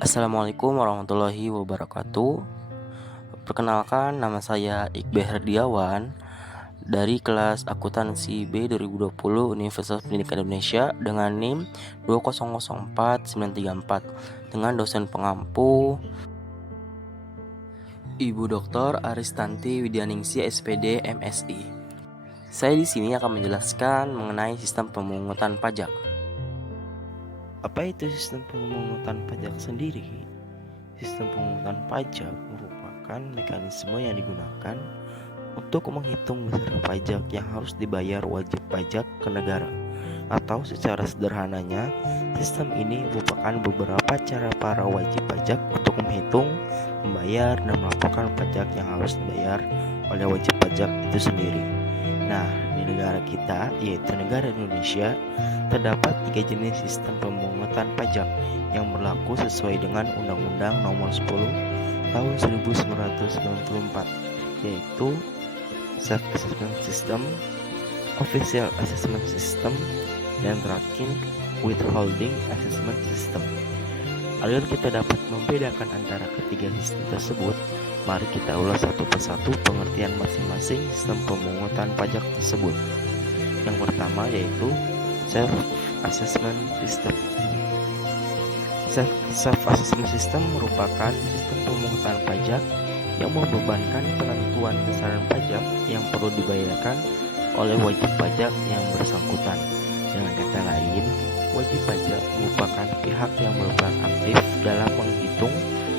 Assalamualaikum warahmatullahi wabarakatuh. Perkenalkan, nama saya Iqbal Herdiawan dari kelas akuntansi B 2020 Universitas Pendidikan Indonesia dengan NIM 2004934 dengan dosen pengampu Ibu Dr. Aristanti Widyaningsih SPD MSI. Saya di sini akan menjelaskan mengenai sistem pemungutan pajak. Apa itu sistem pemungutan pajak sendiri? Sistem pemungutan pajak merupakan mekanisme yang digunakan untuk menghitung besaran pajak yang harus dibayar wajib pajak ke negara. Atau secara sederhananya, sistem ini merupakan beberapa cara para wajib pajak untuk menghitung, membayar, dan melaporkan pajak yang harus dibayar oleh wajib pajak itu sendiri. Nah, di negara kita, yaitu negara Indonesia, terdapat 3 jenis sistem pemungutan pajak yang berlaku sesuai dengan Undang-Undang Nomor 10 Tahun 1994, yaitu Self-Assessment System, Official Assessment System, dan terakhir Withholding Assessment System. Agar kita dapat membedakan antara ketiga sistem tersebut, mari kita ulas satu persatu pengertian masing-masing sistem pemungutan pajak tersebut. Yang pertama yaitu Self-Assessment System. Self-Assessment System merupakan sistem pemungutan pajak yang membebankan penentuan besaran pajak yang perlu dibayarkan oleh wajib pajak yang bersangkutan. Dengan kata lain, wajib pajak merupakan pihak yang berperan aktif dalam menghitung,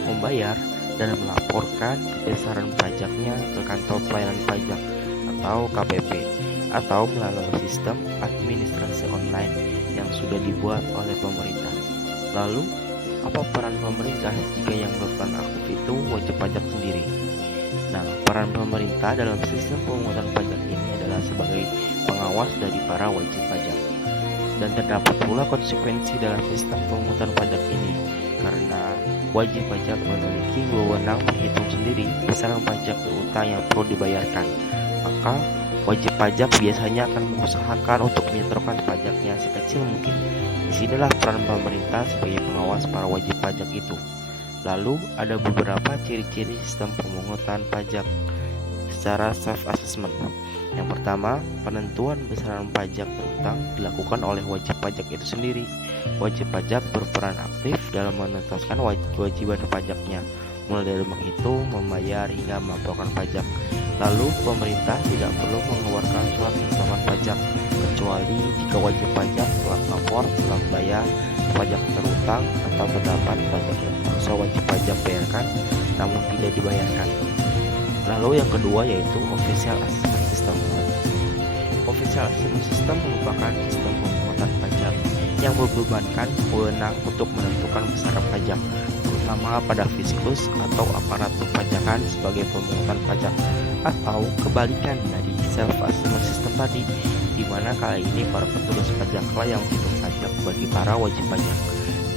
membayar, dan melaporkan besaran pajaknya ke kantor pelayanan pajak atau KPP atau melalui sistem administrasi online yang sudah dibuat oleh pemerintah. Lalu, apa peran pemerintah jika yang berperan aktif itu wajib pajak sendiri? Nah, peran pemerintah dalam sistem pemungutan pajak ini adalah sebagai pengawas dari para wajib pajak. Dan terdapat pula konsekuensi dalam sistem pemungutan pajak ini, karena wajib pajak memiliki wewenang menghitung sendiri besaran pajak berutang yang perlu dibayarkan. Maka, wajib pajak biasanya akan mengusahakan untuk menyetorkan pajaknya sekecil mungkin. Disinilah peran pemerintah sebagai pengawas para wajib pajak itu. Lalu, ada beberapa ciri-ciri sistem pemungutan pajak secara self-assessment. Yang pertama, penentuan besaran pajak berutang dilakukan oleh wajib pajak itu sendiri. Wajib pajak berperan aktif dalam menuntaskan kewajiban pajaknya, mulai dari menghitung, membayar, hingga melaporkan pajak. Lalu, pemerintah tidak perlu mengeluarkan surat penetapan pajak, kecuali jika wajib pajak telah melapor, telah bayar pajak terutang, atau terdapat pajak yang harus wajib pajak bayarkan namun tidak dibayarkan. Lalu yang kedua yaitu Official Assessment System. Official Assessment System merupakan sistem pemungutan pajak yang membebankan wewenang untuk menentukan besaran pajak, terutama pada fiskus atau aparatur pajakan sebagai pemungutan pajak, atau kebalikan dari Self-Assessment System tadi, di mana kali ini para petugas pajaklah yang menghitung pajak bagi para wajib pajak.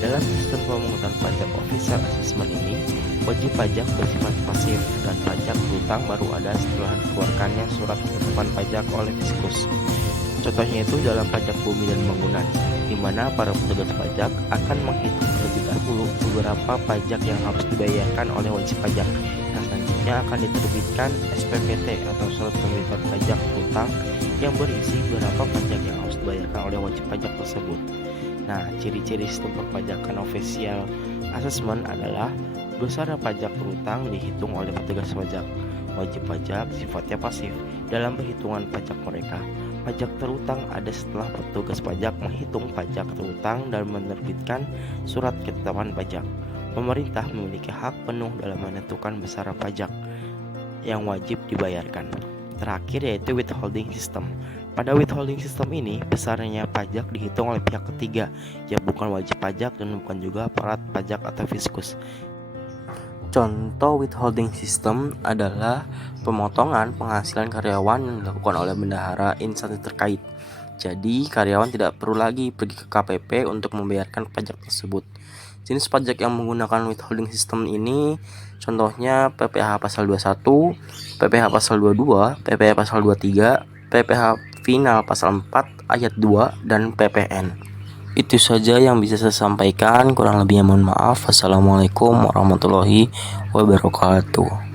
Dalam sistem pemungutan pajak Official Assessment ini, wajib pajak bersifat pasif dan pajak berutang baru ada setelah dikeluarkannya surat penetapan pajak oleh fiskus. Contohnya itu dalam pajak bumi dan bangunan, di mana para petugas pajak akan menghitung terlebih dahulu beberapa pajak yang harus dibayarkan oleh wajib pajak. Nah, selanjutnya akan diterbitkan SPPT atau surat pemberitahuan pajak berutang yang berisi beberapa pajak yang harus dibayarkan oleh wajib pajak tersebut. Nah, ciri-ciri sistem perpajakan Official Assessment adalah besaran pajak berutang dihitung oleh petugas pajak. Wajib pajak sifatnya pasif dalam perhitungan pajak mereka. Pajak terutang ada setelah petugas pajak menghitung pajak terutang dan menerbitkan surat ketetapan pajak. Pemerintah memiliki hak penuh dalam menentukan besaran pajak yang wajib dibayarkan. Terakhir yaitu Withholding System. Pada withholding system ini, besarnya pajak dihitung oleh pihak ketiga, yang bukan wajib pajak dan bukan juga aparat pajak atau fiskus. Contoh withholding system adalah pemotongan penghasilan karyawan yang dilakukan oleh bendahara instansi terkait. Jadi, karyawan tidak perlu lagi pergi ke KPP untuk membayarkan pajak tersebut. Jenis pajak yang menggunakan withholding system ini contohnya PPh pasal 21, PPh pasal 22, PPh pasal 23, PPh final pasal 4 ayat 2, dan PPN. Itu saja yang bisa saya sampaikan, kurang lebihnya mohon maaf. Wassalamualaikum warahmatullahi wabarakatuh.